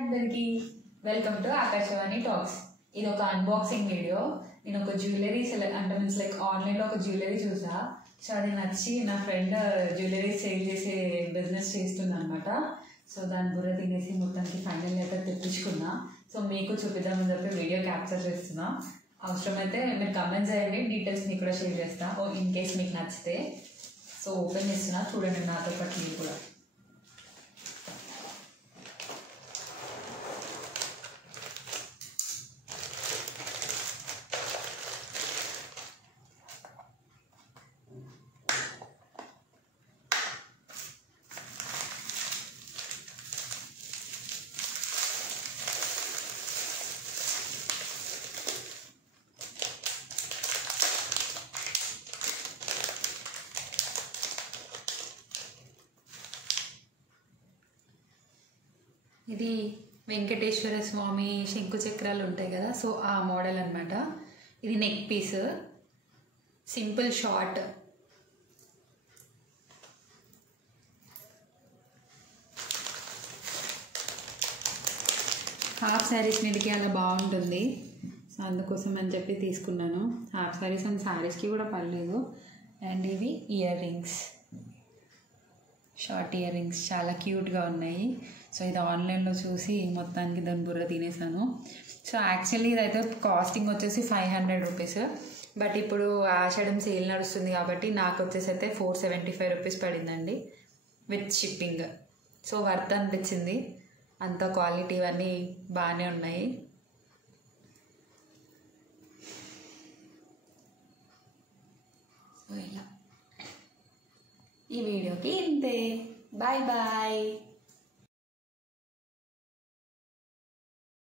అందరికి welcome to Akashvani talks. ఇది ఒక అన్బాక్సింగ్ వీడియో. నేను ఒక జ్యువెలరీ అంటే మీన్స్ లైక్ ఆన్లైన్లో ఒక జ్యువెలరీ చూసా. సో అది నచ్చి నా ఫ్రెండ్ జ్యువెలరీ సేల్ చేసే బిజినెస్ చేస్తుంది అనమాట. సో దాని బుర్ర తినేసి మొత్తానికి ఫైనల్ అయితే తెప్పించుకున్నా. సో మీకు చూపిద్దామని చెప్పి వీడియో క్యాప్చర్ చేస్తున్నా. అవసరమైతే మీరు కమెంట్ చేయండి, డీటెయిల్స్ మీకు కూడా షేర్ చేస్తా ఇన్ కేస్ మీకు నచ్చితే. సో ఓపెన్ చేస్తున్నా, చూడండి నాతో పాటు మీరు కూడా. ఇది వెంకటేశ్వర స్వామి శంకు చక్రాలు ఉంటాయి కదా, సో ఆ మోడల్ అనమాట. ఇది neck piece, simple short. Half saris మీదకి అలా బాగుంటుంది, సో అందుకోసం అని చెప్పి తీసుకున్నాను. హాఫ్ శారీస్ అండ్ శారీస్కి కూడా పర్లేదు. అండ్ ఇవి ear rings, short ear rings చాలా క్యూట్గా ఉన్నాయి. సో ఇది ఆన్లైన్లో చూసి మొత్తానికి దాని బుర్ర తినేసాను. సో యాక్చువల్లీ ఇదైతే కాస్టింగ్ వచ్చేసి 500 రూపీస్. బట్ ఇప్పుడు ఆషాఢం సేల్ నడుస్తుంది కాబట్టి నాకు వచ్చేసి అయితే 475 రూపీస్ పడిందండి విత్ షిప్పింగ్. సో వర్త్ అనిపించింది, అంత క్వాలిటీ ఇవన్నీ బాగానే ఉన్నాయి. సో ఇలా ఈ వీడియోకి ఇంతే. Bye bye.